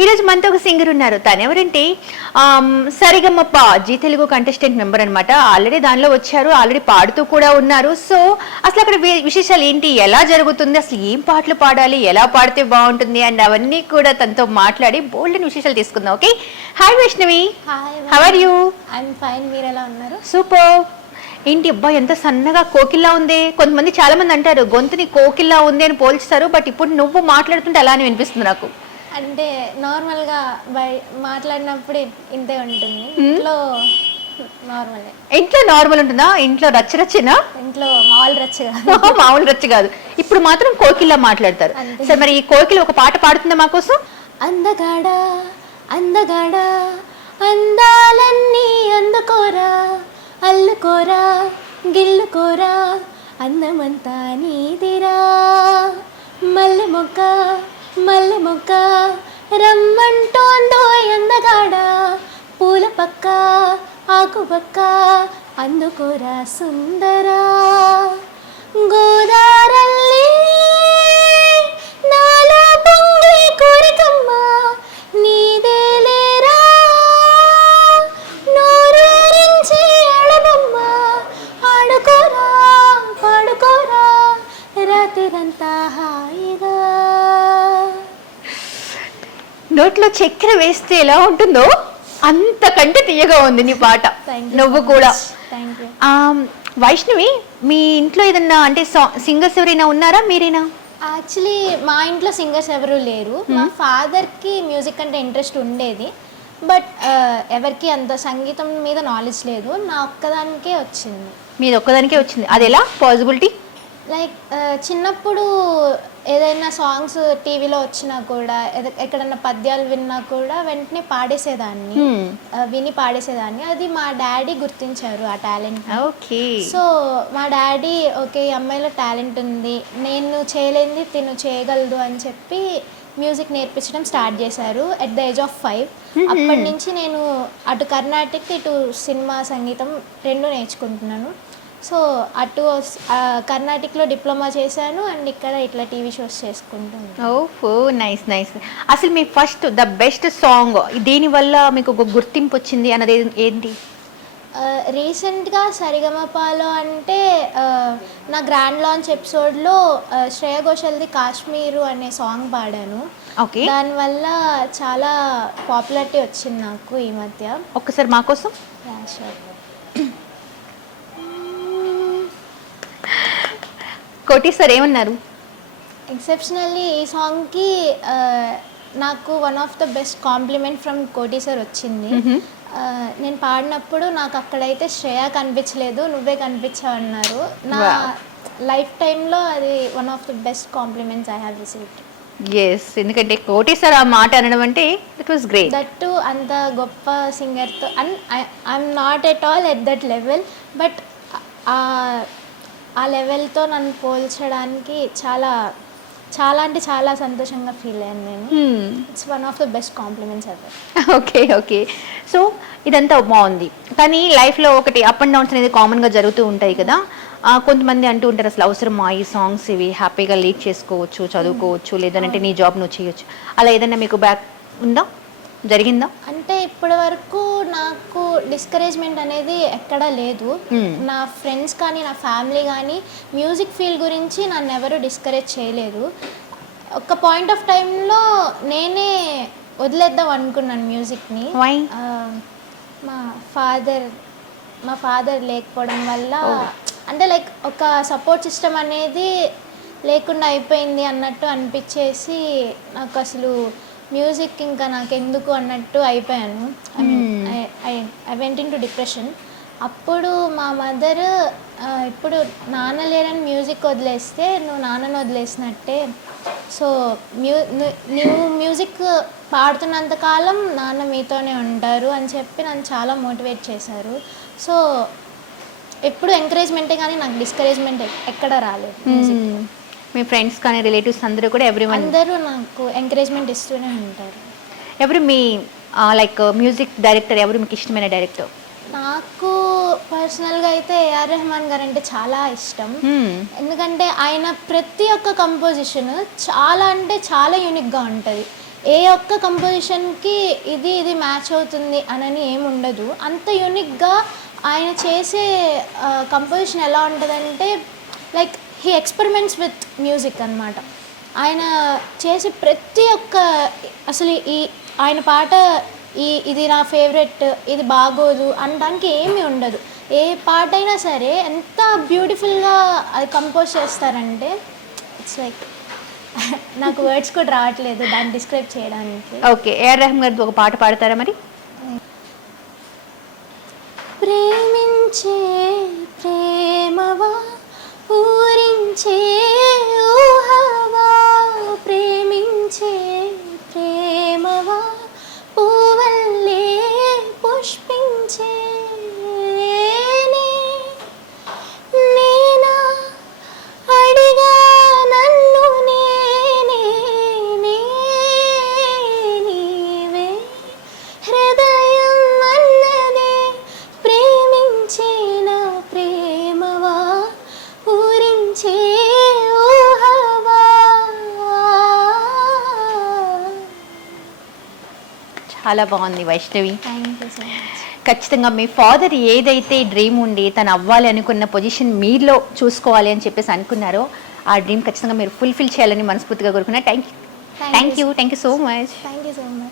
ఈరోజు మనతో ఒక సింగర్ ఉన్నారు. తను ఎవరంటే సరిగమప్ప జీ తెలుగు కంటెస్టెంట్ మెంబర్ అనమాట. ఆల్రెడీ దానిలో వచ్చారు, ఆల్రెడీ పాడుతూ కూడా ఉన్నారు. సో అసలు అక్కడ విశేషాలు ఏంటి, ఎలా జరుగుతుంది, అసలు ఏం పాటలు పాడాలి, ఎలా పాడితే బాగుంటుంది అండ్ అవన్నీ కూడా తనతో మాట్లాడి బోల్డ్ విశేషాలు తీసుకుందాం. Okay, hi Vaishnavi, how are you? I'm fine, మీరు ఎలా ఉన్నారు? సూపర్. ఏంటి అబ్బా ఎంత సన్నగా కోకిల్లా ఉంది. కొంతమంది చాలా మంది అంటారు గొంతుని కోకిల్లా ఉంది అని పోల్చుతారు, బట్ ఇప్పుడు నువ్వు మాట్లాడుతుంటే అలానే వినిపిస్తుంది నాకు. అంటే నార్మల్గా మాట్లాడినప్పుడు ఇంతే ఉంటుంది. ఇంట్లో నార్మల్. ఇంట్లో నార్మల్ ఉంటుందా? ఇంట్లో రచ్చరచ్చినా? ఇంట్లో మామూలు రచ్చ కాదు. మామూలు రచ్చ కాదు. ఇప్పుడు మాత్రం కోకిల్లా మాట్లాడతారు. సరే, మరి ఈ కోకిల ఒక పాట పాడుతుందా మాకోసం? అందగాడా అందగాడా అందాలన్నీ అందుకోరా, అల్లుకోరా గిల్లుకోరా, అందమంతా నీదిరా, మల్లె మొక్క మల్లె మొక్క రమ్మంటోందో అందగాడా, పూల పక్క ఆకు పక్క అందుకోరా సుందరా, గోదారల్లి నాలో పొంగే కోరికమ్మ నీదే లేరా, నోరూరించి అడబమ్మ ఆడుకోరా పాడుకోరా రాత్రంతా హాయిగా. నోట్లో చక్కెర వేస్తే ఎలా ఉంటుందో అంతకంటే తీయగా ఉంది నీ పాట. నువ్వు కూడా. వైష్ణవి, మీ ఇంట్లో ఏదన్నా అంటే సింగర్స్ ఎవరైనా ఉన్నారా, మీరేనా? యాక్చువల్లీ మా ఇంట్లో సింగర్స్ ఎవరు లేరు. మా ఫాదర్కి మ్యూజిక్ అంటే ఇంట్రెస్ట్ ఉండేది, బట్ ఎవరికి అంత సంగీతం మీద నాలెడ్జ్ లేదు. నా ఒక్కదానికే వచ్చింది. మీది ఒక్కదానికే వచ్చింది, అది ఎలా పాసిబిలిటీ? లైక్ చిన్నప్పుడు ఏదైనా సాంగ్స్ టీవీలో వచ్చినా కూడా, ఎక్కడన్నా పద్యాలు విన్నా కూడా వెంటనే పాడేసేదాన్ని, విని పాడేసేదాన్ని. అది మా డాడీ గుర్తించారు ఆ టాలెంట్. ఓకే. సో మా డాడీ ఓకే, ఈ అమ్మాయిలో టాలెంట్ ఉంది, నేను చేయలేనిది తిను చేయగలదు అని చెప్పి మ్యూజిక్ నేర్పించడం స్టార్ట్ చేశారు ఎట్ ద ఏజ్ ఆఫ్ 5. అప్పటి నుంచి నేను అటు కర్ణాటక ఇటు సినిమా సంగీతం రెండు నేర్చుకుంటున్నాను. సో అటు కర్ణాటకలో డిప్లొమా చేశాను అండ్ ఇక్కడ ఇట్లా టీవీ షోస్ చేసుకుంటాను. ఓహో, నైస్ నైస్. అసలు మీ ఫస్ట్ ద బెస్ట్ సాంగ్ దీనివల్ల మీకు ఒక గుర్తింపు వచ్చింది అన్నది ఏంటి? రీసెంట్గా సరిగమపాలో అంటే నా గ్రాండ్ లాంచ్ ఎపిసోడ్లో శ్రేయ ఘోషల్ది కాశ్మీరు అనే సాంగ్ పాడాను. ఓకే, దానివల్ల చాలా పాపులారిటీ వచ్చింది నాకు ఈ మధ్య. ఒక్కసారి మాకోసం. కోటి సార్ ఏమన్నారు? ఎక్సెప్షనల్లీ ఈ సాంగ్కి నాకు one of the best compliment from కోటి సార్ వచ్చింది. నేను పాడినప్పుడు నాకు అక్కడైతే శ్రేయ కనిపించలేదు, నువ్వే కనిపించావు అన్నారు. నా లైఫ్ టైంలో అది one of the best compliments I have received. Yes, ఎందుకంటే కోటి సార్ ఆ మాట అనడం అంటే it was great. That to అంత గొప్ప సింగర్తో, and I'm not at all at that level, but ఆ లెవెల్తో నన్ను పోల్చడానికి చాలా చాలా అంటే చాలా సంతోషంగా ఫీల్ అయ్యాను నేను. It's one of the best compliments ever. Okay okay. So ఇదంతా బాగుంది, కానీ లైఫ్లో ఒకటి అప్ అండ్ డౌన్స్ అనేది కామన్గా జరుగుతూ ఉంటాయి కదా. కొంతమంది అంటూ ఉంటారు అసలు అవసరమా ఈ సాంగ్స్, ఇవి హ్యాపీగా లీడ్ చేసుకోవచ్చు, చదువుకోవచ్చు, లేదంటే నీ జాబ్ నువ్వు చేయొచ్చు, అలా ఏదైనా మీకు బ్యాక్ ఉందా, జరిగిందా? అంటే ఇప్పటి వరకు నాకు డిస్కరేజ్మెంట్ అనేది ఎక్కడా లేదు. నా ఫ్రెండ్స్ కానీ నా ఫ్యామిలీ కానీ మ్యూజిక్ ఫీల్డ్ గురించి నన్ను ఎవరు డిస్కరేజ్ చేయలేదు. ఒక పాయింట్ ఆఫ్ టైంలో నేనే వదిలేద్దాం అనుకున్నాను మ్యూజిక్ని. మా ఫాదర్ లేకపోవడం వల్ల, అంటే లైక్ ఒక సపోర్ట్ సిస్టమ్ అనేది లేకుండా అయిపోయింది అన్నట్టు అనిపించేసి నాకు అసలు మ్యూజిక్ ఇంకా నాకు ఎందుకు అన్నట్టు అయిపోయాను. I went in to depression. అప్పుడు మా మదర్, ఇప్పుడు నాన్న లేరని మ్యూజిక్ వదిలేస్తే నువ్వు నాన్నను వదిలేసినట్టే, సో నువ్వు మ్యూజిక్ పాడుతున్నంతకాలం నాన్న మీతోనే ఉంటారు అని చెప్పి నన్ను చాలా మోటివేట్ చేశారు. సో ఎప్పుడు ఎంకరేజ్మెంటే కానీ నాకు డిస్కరేజ్మెంట్ ఎక్కడ రాలేదు. మీ ఫ్రెండ్స్ కానీ రిలేటివ్స్ అందరూ కూడా అందరూ నాకు ఎంకరేజ్మెంట్ ఇస్తూనే ఉంటారు. ఎవరు మీ లైక్ మ్యూజిక్ డైరెక్టర్, ఎవరు మీకు ఇష్టమైన డైరెక్టర్? నాకు పర్సనల్గా అయితే ఏఆర్ రెహమాన్ గారు అంటే చాలా ఇష్టం. ఎందుకంటే ఆయన ప్రతి ఒక్క కంపోజిషన్ చాలా అంటే చాలా యూనిక్గా ఉంటుంది. ఏ ఒక్క కంపోజిషన్కి ఇది మ్యాచ్ అవుతుంది అనని ఏమి ఉండదు. అంత యూనిక్గా ఆయన చేసే కంపోజిషన్ ఎలా ఉంటుందంటే like he experiments with music అన్నమాట. ఆయన చేసే ప్రతి ఒక్క అసలు ఆయన పాట ఇది నా ఫేవరెట్, ఇది బాగోదు అనడానికి ఏమీ ఉండదు. ఏ పాట అయినా సరే ఎంత బ్యూటిఫుల్గా అది కంపోజ్ చేస్తారంటే ఇట్స్ లైక్ నాకు వర్డ్స్ కూడా రావట్లేదు దాన్ని డిస్క్రైబ్ చేయడానికి. ఓకే, ఏఆర్ రెహమాన్ గారితో ఒక పాట పాడతారా మరి? ప్రేమించే ప్రేమవా పూరించే ఊహవా, ప్రేమించే ప్రేమవా పూవల్లే పుష్పించే నేనా అడిగా నన్ను నేనే నీవే హృదయం అన్నదే ప్రేమించిన ప్రేమవా పూరించే ఊహవా. చాలా బాగుంది Vaishnavi. Thank you so much. ఖచ్చితంగా మీ ఫాదర్ ఏదైతే డ్రీమ్ ఉండి తను అవ్వాలి అనుకున్న పొజిషన్ మీలో చూసుకోవాలి అని చెప్పేసి అనుకున్నారో ఆ డ్రీమ్ ఖచ్చితంగా మీరు ఫుల్ఫిల్ చేయాలని మనస్ఫూర్తిగా కోరుకున్నా. Thank you so much. Thank you so much.